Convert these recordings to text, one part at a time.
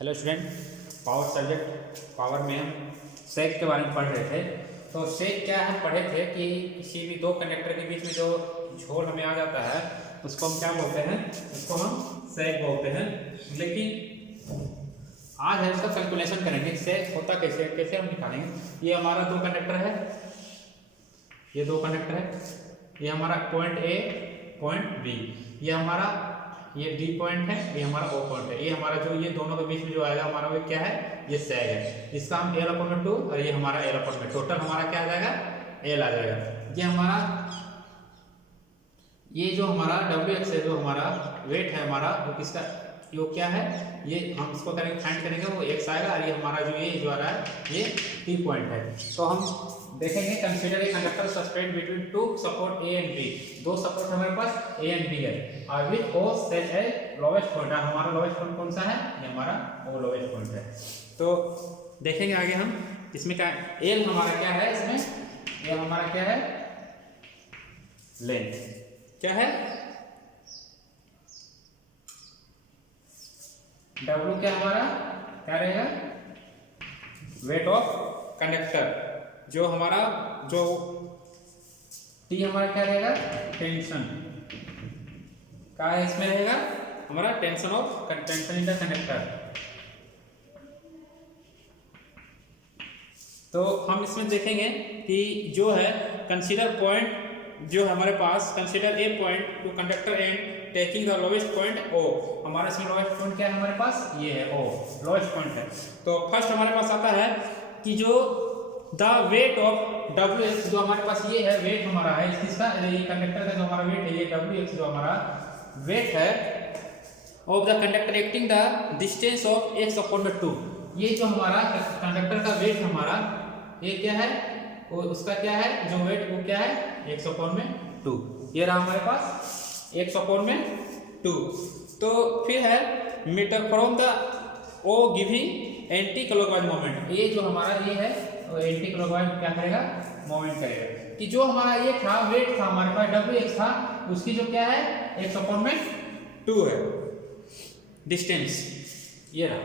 Hello student, power subject power में हम सेक के बारे में पढ़ रहे थे। तो सेक क्या हम पढ़े थे कि किसी भी दो कंडक्टर के बीच में जो झोल हमें आ जाता है उसको हम क्या बोलते हैं, उसको हम सेक बोलते हैं। लेकिन आज हम इसका कैलकुलेशन करेंगे, सेक होता कैसे कैसे हम निकालेंगे। ये हमारा दो कंडक्टर है, ये दो कंडक्टर है, ये हमारा पॉइंट ए पॉइंट बी, ये हमारा ये डी पॉइंट है, ये हमारा ओ पॉइंट है। ये हमारा जो ये दोनों के बीच में जो आएगा हमारा वो क्या है, ये सेग है। इसका हम एल अपॉन में 2 और ये हमारा एल अपॉन में, टोटल हमारा क्या आ जाएगा, एल आ जाएगा। ये हमारा ये जो हमारा डब्ल्यू एक्स है, जो हमारा वेट है हमारा, वो किसका, यो क्या है, ये हम इसको करेंगे फाइंड करेंगे, वो एक्स आएगा। और ये हमारा जो ये जो आ रहा है ये टी पॉइंट है। तो हम देखेंगे, consider a conductor suspend between two support A and B. दो सपोर्ट हमारे पास ए एंड बी है और विथ ओ सेट है लोवेस्ट पॉइंट। हमारा लोवेस्ट पॉइंट कौन सा है, ये हमारा ओ लोवेस्ट पॉइंट है। तो देखेंगे आगे हम इसमें क्या, एल हमारा क्या है, इसमें एल हमारा क्या है, लेंथ क्या है, W क्या हमारा क्या रहेगा, वेट ऑफ कंडक्टर। जो हमारा जो T हमारा क्या रहेगा, टेंशन क्या है, इसमें रहेगा हमारा tension of tension in the conductor. तो हम इसमें देखेंगे कि जो है कंसीडर पॉइंट जो हमारे पास, consider a point to conductor and taking the lowest point O. हमारा इसमें लोवेस्ट पॉइंट क्या है हमारे पास, ये है ओ, लोवेस्ट पॉइंट है। तो फर्स्ट हमारे पास आता है कि जो the weight of W x, जो हमारे पास ये है वेट हमारा है इसका, ये कंडक्टर का जो हमारा वेट है, ये डब्ल्यू एक्स जो हमारा वेट है of the conductor acting the distance of x upon में 2। ये जो हमारा कंडक्टर का वेट हमारा ये क्या है, वो उसका क्या है जो वेट, वो क्या है एक्स अपॉन में 2। ये रहा हमारे पास एक्स अपॉन में 2। तो फिर है metre from the O giving anti clockwise moment. ये जो हमारा ये है वो एंटी क्लॉकवाइज क्या करेगा, मोमेंट करेगा। कि जो हमारा ये था वेट था हमारे पास डब्ल्यू एक्स था, उसकी जो क्या है एक्स अपॉन में 2 है डिस्टेंस, ये रहा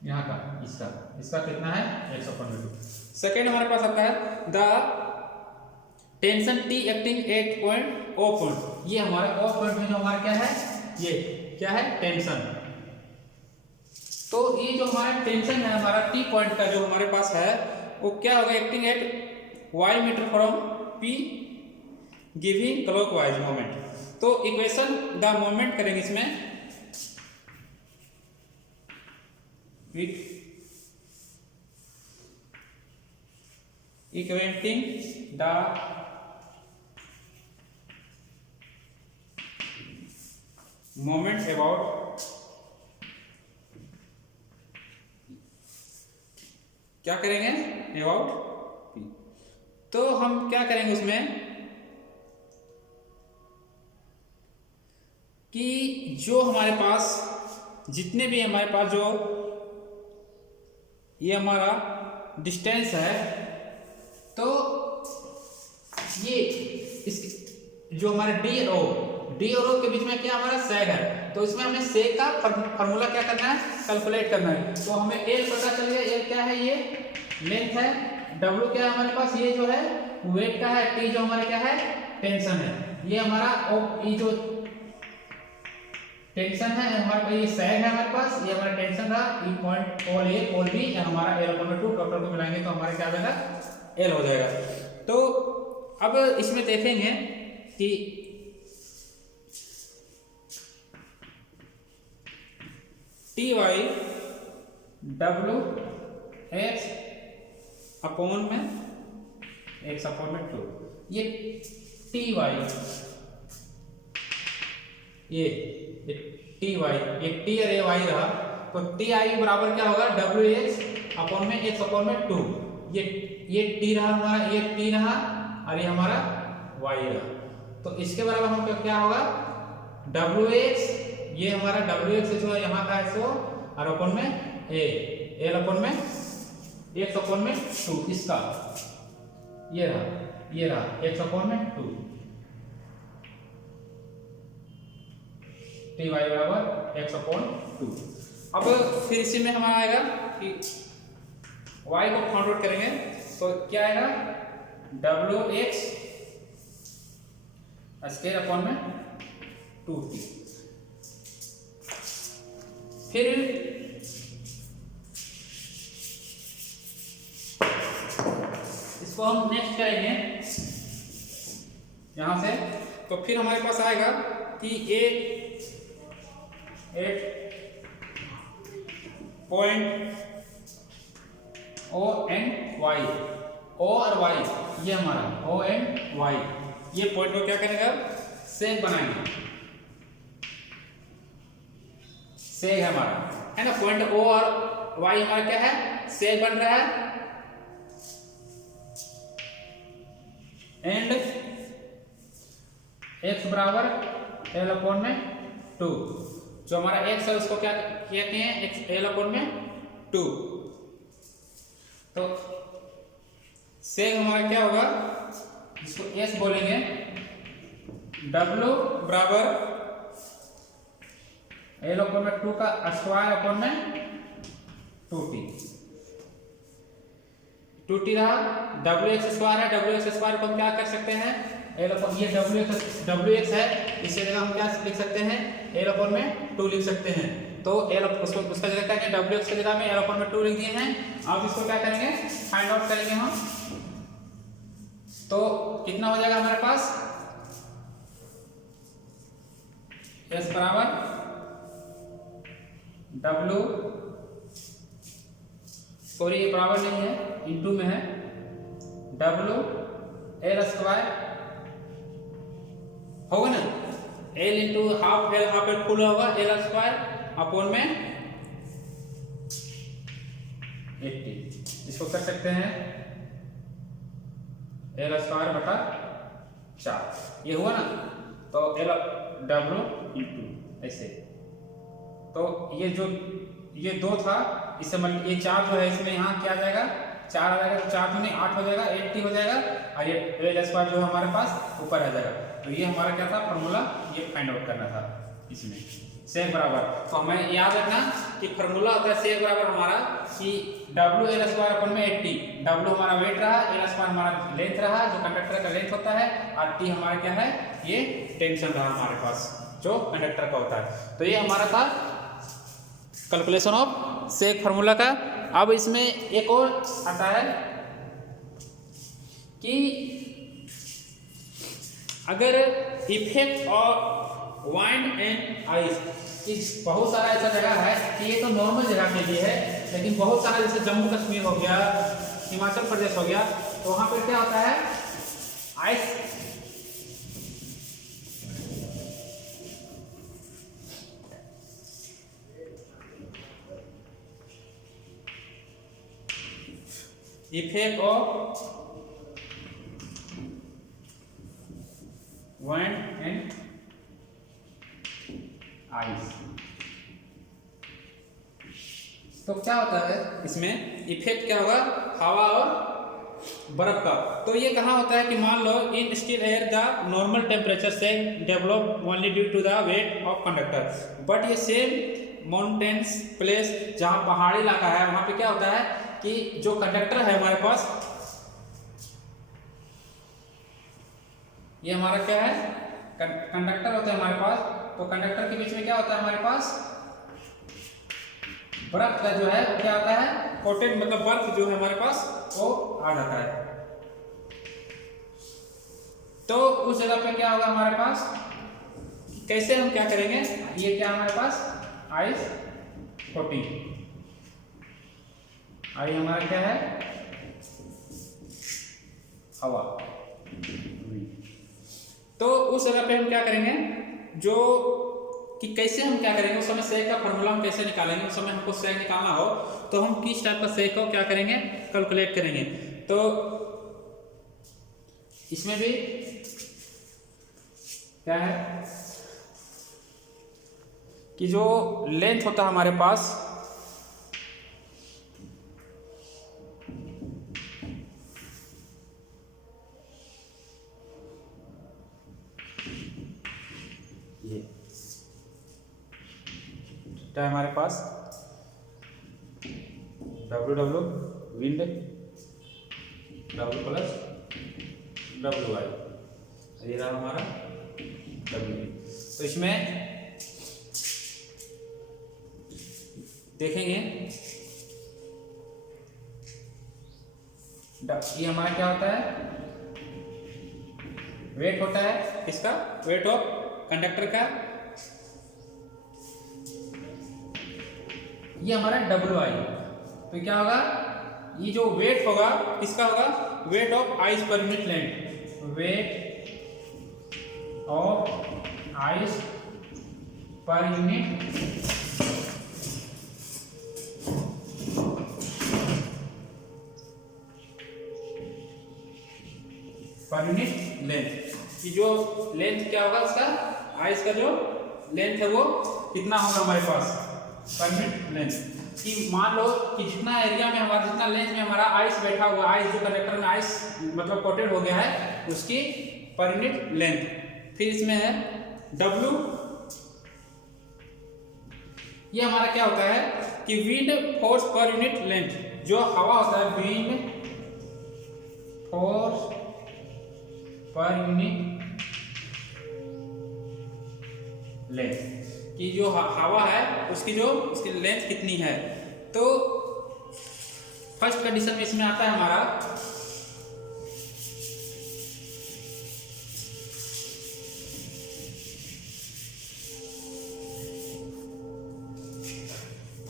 यहाँ का, इसका कितना है एक्स अपॉन में 2। सेकेंड हमारे पास आता है the tension T acting at point O point. ये हमारे ओ पॉइंट में जो हमारा क्या है, ये क्या है टेंशन। तो ये जो हमारा टेंशन है हमारा टी पॉइंट का जो हमारे पास है, वो क्या होगा, acting at Y metre from P giving clockwise moment. तो इक्वेशन द मोमेंट करेंगे इसमें, इक्वेटिंग द मोमेंट अबाउट, क्या करेंगे अबाउट पी। तो हम क्या करेंगे उसमें कि जो हमारे पास जितने भी हमारे पास जो ये हमारा डिस्टेंस है, तो ये इस जो हमारे डी और ओ के बीच में क्या हमारा सेग है। तो इसमें हमें सेग का फार्मूला क्या करना है, कैलकुलेट करना है। तो हमें एल पता चल गया, एल क्या है, ये लेंथ है, डब्ल्यू क्या है हमारे पास, ये जो है वेट का है, टी जो हमारे क्या है टेंशन है, ये हमारा ये जो टेंशन है हमारे पास, ये सैग है हमारे पास, ये हमारा टेंशन रहा, ये पॉइंट पोल ए पोल बी, हमारा एल अपॉन में 2, टोटल को मिलाएंगे तो हमारे क्या आ जाएगा, एल हो जाएगा। तो अब इसमें देखेंगे कि T Y W X upon में एक्स अपॉन में 2, ये टी वाई, ये टी वाई, ये टी और ए वाई रहा। तो टी आई बराबर क्या होगा, डब्ल्यू एक्स अपॉन में एक्स अपॉन में 2। ये टी रहा हमारा, ये टी रहा और ये हमारा वाई रहा। तो इसके बराबर हम क्या होगा, डब्ल्यू एक्स, ये हमारा डब्ल्यू एक्स जो है यहाँ का है 100 और अपॉन में ए, एल अपॉन में एक्स अपॉन में 2, इसका ये रहा एक्स अपॉन में 2। टी वाई बराबर x अपॉन 2। अब फिर इसी में हमारा आएगा कि y को फाइंड आउट करेंगे तो क्या आएगा डब्ल्यू एक्स स्क्वायर अपॉन में 2t। फिर इसको हम नेक्स्ट करेंगे यहां से, तो फिर हमारे पास आएगा कि पॉइंट ओ एंड वाई, ओ और वाई ये हमारा ओ एंड वाई ये पॉइंट को क्या करेंगे सेक बनाएंगे। सेक है हमारा है ना, पॉइंट ओ और वाई हमारा क्या है सेक बन रहा है। एंड x बराबर l अपॉन में 2, जो हमारा x है उसको क्या कहते हैं x l अपॉन में 2। तो सेक हमारा क्या होगा, इसको s बोलेंगे, w बराबर l अपॉन में 2 का स्क्वायर अपॉन में 2t। 2t रहा, डब्ल्यू एक्स स्क्वायर है, डब्ल्यू एक्स स्क्वायर को हम क्या कर सकते हैं एल अपॉन, ये डब्ल्यू एक्स है, इससे जगह हम क्या लिख सकते हैं एल अपॉन में 2 लिख सकते हैं। तो एल उसका जगह क्या है डब्ल्यू एक्स की जगह में एल अपॉन में 2 लिख दिए हैं। अब इसको क्या करेंगे फाइंड आउट करेंगे हम, तो कितना हो जाएगा हमारे पास एस बराबर डब्ल्यू, सॉरी ये बराबर नहीं है इनटू में है, डब्ल्यू एल स्क्वायर होगा ना, L into half L full होगा एल स्क्वायर अपॉन में 80। इसको कर सकते हैं एल स्क्वायर बटा 4, ये हुआ ना, तो एल डब्ल्यू इंटू ऐसे। तो ये 2 था, इससे ये 4 जो है इसमें यहाँ क्या आ जाएगा 4 आ जाएगा, तो 4 नहीं 8 हो जाएगा, 80 हो जाएगा, और ये एल स्क्वायर जो हमारे पास ऊपर आ जाएगा। तो ये हमारा क्या था फॉर्मूला, ये फाइंड आउट करना था इसमें सेक बराबर। तो हमें याद रखना कि फॉर्मूला होता है सेक बराबर हमारा कि डब्ल्यू एल स्क्वायर अपन में 80, डब्ल्यू हमारा वेट रहा, एल स्क्वायर हमारा लेंथ रहा जो कंडक्टर का लेंथ होता है, और टी हमारा क्या है ये टेंशन रहा हमारे पास जो कंडक्टर का होता है। तो ये हमारा था कैलकुलेशन ऑफ सेक फार्मूला का। अब इसमें एक और आता है कि अगर effect of wind and ice, बहुत सारा ऐसा जगह है कि ये तो नॉर्मल जगह के लिए है, लेकिन बहुत सारा जैसे जम्मू कश्मीर हो गया, हिमाचल प्रदेश हो गया, तो वहां पर क्या होता है ice effect of wind and ice। तो क्या होता है इसमें इफेक्ट क्या होगा हवा और बर्फ का। तो ये कहाँ होता है कि मान लो in still air the normal temperature से develop only due to the weight of conductor, but ये सेम माउंटेन्स प्लेस जहाँ पहाड़ी इलाका है वहाँ पे क्या होता है कि जो कंडक्टर है हमारे पास, ये हमारा क्या है कंडक्टर होता है हमारे पास, तो कंडक्टर के बीच में क्या होता है हमारे पास बर्फ का जो है वो क्या आता है कोटेड, मतलब बर्फ जो है हमारे पास वो आ जाता है। तो उस जगह पे क्या होगा हमारे पास, कैसे हम क्या करेंगे, ये क्या हमारे पास आइस कोटिंग, आई हमारा क्या है हवा। तो उस जगह पे हम क्या करेंगे जो कि कैसे हम क्या करेंगे, उस समय सेक का फॉर्मूला हम कैसे निकालेंगे, उस समय हमको सेक निकालना हो तो हम किस टाइप का सेक को क्या करेंगे कैलकुलेट करेंगे। तो इसमें भी क्या है कि जो लेंथ होता है हमारे पास, थीटा है हमारे पास, W wind, W plus WI, ये रहा हमारा W। तो इसमें देखेंगे ये हमारा क्या होता है, वेट होता है किसका, वेट ऑफ कंडक्टर का, ये हमारा WI। तो क्या होगा, ये जो वेट होगा किसका होगा, wait of ice per unit length, wait of ice per unit length, कि जो लेंथ क्या होगा उसका, आइस का जो लेंथ है वो कितना होगा हमारे पास, पर यूनिट लेंथ। कि मान लो कि जितना एरिया में हमारा, जितना लेंथ में हमारा आइस बैठा हुआ, आइस जो कंडक्टर में आइस मतलब कोटेड हो गया है, उसकी पर यूनिट लेंथ। फिर इसमें है W, ये हमारा क्या होता है कि wind force per unit length, जो हवा होता है wind force per unit length, कि जो हवा है उसकी उसकी लेंथ कितनी है। तो फर्स्ट कंडीशन में इसमें आता है हमारा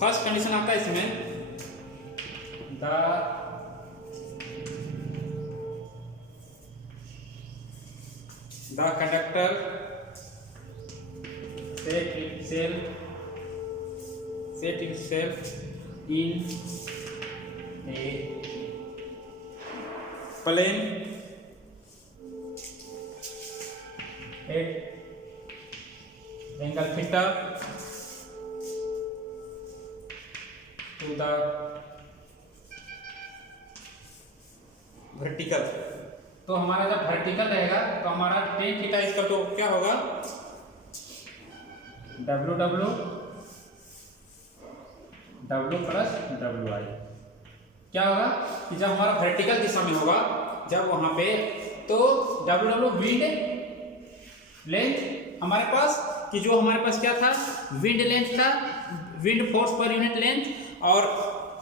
फर्स्ट कंडीशन आता है इसमें the conductor set itself in a plane at angle theta to the vertical। तो हमारा जब वर्टिकल रहेगा तो हमारा tan थीटा इसका तो क्या होगा, W प्लस WI। क्या होगा कि जब हमारा वर्टिकल दिशा में होगा, जब वहां पे, तो W विंड लेंथ हमारे पास, कि जो हमारे पास क्या था, विंड लेंथ था, wind force per unit length, और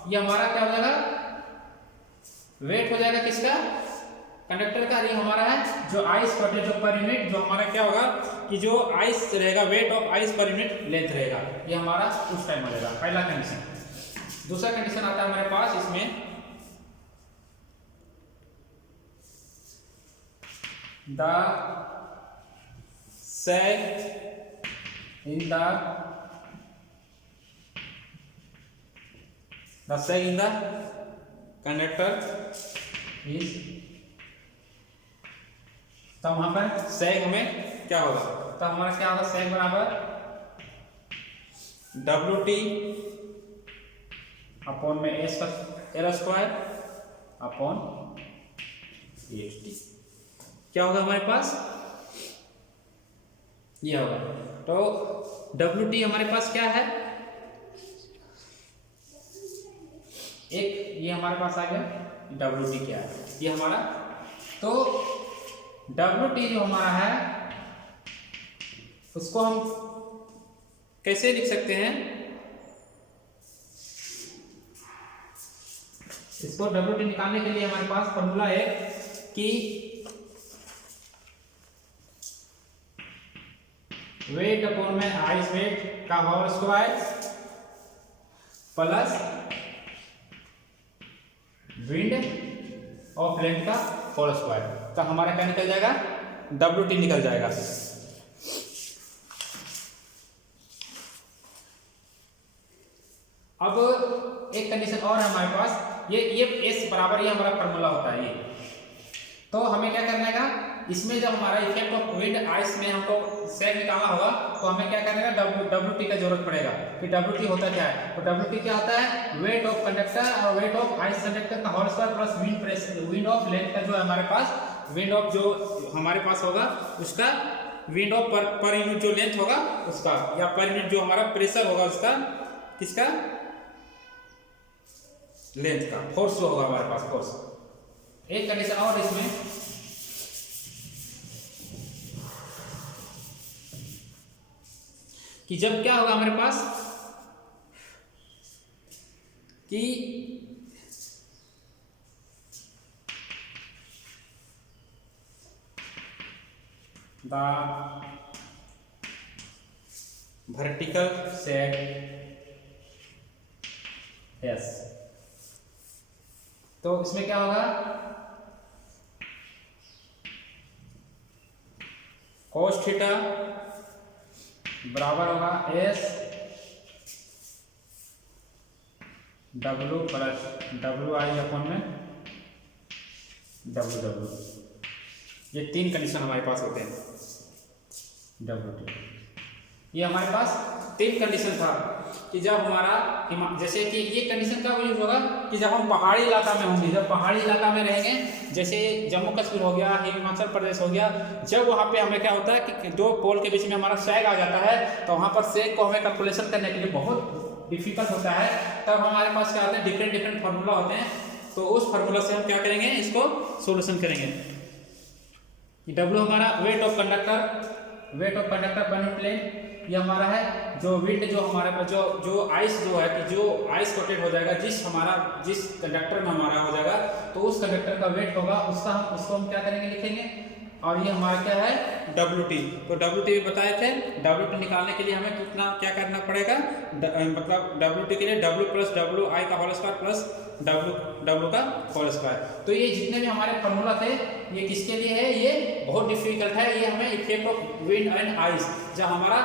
ये हमारा क्या हो जाएगा, वेट हो जाएगा किसका, कंडक्टर का। ये हमारा है जो आइस पर जो पर यूनिट, जो हमारा क्या होगा कि जो आइस रहेगा, wait of ice per unit length रहेगा, ये हमारा उस टाइम हो जाएगा, पहला कंडीशन। दूसरा कंडीशन आता है हमारे पास इसमें the sag in the conductor is, तो वहां पर sag हमें क्या होगा, तो हमारा क्या होगा, sag बराबर WT अपॉन में एल स्क्वायर अपॉन AST। क्या होगा हमारे पास, ये होगा। तो WT हमारे पास क्या है, एक ये हमारे पास आ गया, WT क्या है ये हमारा। तो WT जो हमारा है उसको हम कैसे लिख सकते हैं, इसको WT निकालने के लिए हमारे पास फॉर्मूला है कि वेट अपॉन में आइस वेट का whole square plus wind of length का होल स्क्वायर, तो हमारा क्या निकल जाएगा, WT निकल जाएगा। अब एक कंडीशन और है हमारे पास, ये S बराबर ये हमारा फॉर्मूला होता है ये। तो हमें क्या करना है, इसमें जब हमारा इफेक्ट ऑफ विंड आइस में हमको सैग निकालना होगा, तो हमें क्या करना है, WT का जरूरत पड़ेगा। कि WT होता क्या है, तो WT क्या होता है, वेट ऑफ कंडक्टर और वेट ऑफ आइस कंडक्टर का whole square plus wind pressure, wind of length का जो है हमारे पास, विंड ऑफ जो हमारे पास होगा उसका विंड ऑफ पर यूनिट जो लेंथ होगा उसका, या पर यूनिट जो हमारा प्रेशर होगा उसका, किसका, लेंथ का, फोर्स जो होगा हमारे पास, फोर्स। एक कंडीशन और इसमें कि जब क्या होगा हमारे पास कि द वर्टिकल सैग एस, तो इसमें क्या होगा, cos थीटा बराबर होगा S W plus W I upon में डब्ल्यू डब्ल्यू, ये तीन कंडीशन हमारे पास होते हैं। डब्ल्यू टी, ये हमारे पास तीन कंडीशन था कि जब हमारा, जैसे कि ये कंडीशन कब यूज होगा कि जब हम पहाड़ी इलाका में होंगे, जब पहाड़ी इलाका में रहेंगे, जैसे जम्मू कश्मीर हो गया, हिमाचल प्रदेश हो गया, जब वहाँ पे हमें क्या होता है कि दो पोल के बीच में हमारा सैग आ जाता है, तो वहाँ पर सैग को हमें कैलकुलेशन करने के लिए बहुत डिफिकल्ट होता है। तब हमारे पास क्या होते हैं, डिफरेंट डिफरेंट फार्मूला होते हैं, तो उस फार्मूला से हम क्या करेंगे, इसको सोल्यूशन करेंगे। डब्ल्यू हमारा wait of conductor, wait of conductor per unit length, ये हमारा है जो विंड जो हमारे पास जो आइस जो है कि जो आइस कोटेड हो जाएगा, जिस कंडक्टर में हमारा हो जाएगा, तो उस कंडक्टर का वेट होगा, उसको हम क्या करेंगे, लिखेंगे। और ये हमारा क्या है, WT, तो WT भी बताए थे, WT निकालने के लिए हमें कितना क्या करना पड़ेगा, मतलब WT के लिए W प्लस डब्ल्यू आई का होल स्क्वायर प्लस W का होल स्क्वायर। तो ये जितने भी हमारे फॉर्मूला थे ये किसके लिए है, ये बहुत डिफिकल्ट है, ये हमें effect of wind and ice, जब हमारा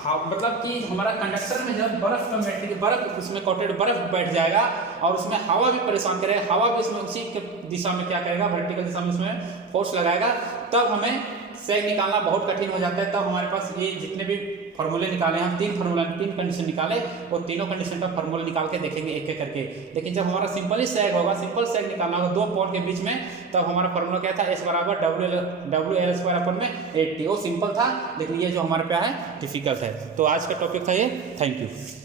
मतलब कि हमारा कंडक्टर में जब बर्फ का मेटेरियल, बर्फ उसमें कोटेड बर्फ बैठ जाएगा और उसमें हवा भी परेशान करेगा, हवा भी उसमें उसी के दिशा में क्या करेगा, वर्टिकल दिशा में उसमें फोर्स लगाएगा, तब हमें सैग निकालना बहुत कठिन हो जाता है। तब हमारे पास ये जितने भी फार्मूले निकाले, हम तीन कंडीशन निकाले, वो तीनों कंडीशन का फार्मूला निकाल के देखेंगे एक एक करके। लेकिन जब हमारा सिंपल ही सैग होगा, सिंपल सैग निकालना होगा दो पोल के बीच में, तब हमारा फार्मूला क्या था, एस बराबर डब्ल्यू एल स्क्वायर अपन में 80, वो सिंपल था, लेकिन ये जो हमारे पे है डिफिकल्ट है। तो आज का टॉपिक था ये, थैंक यू।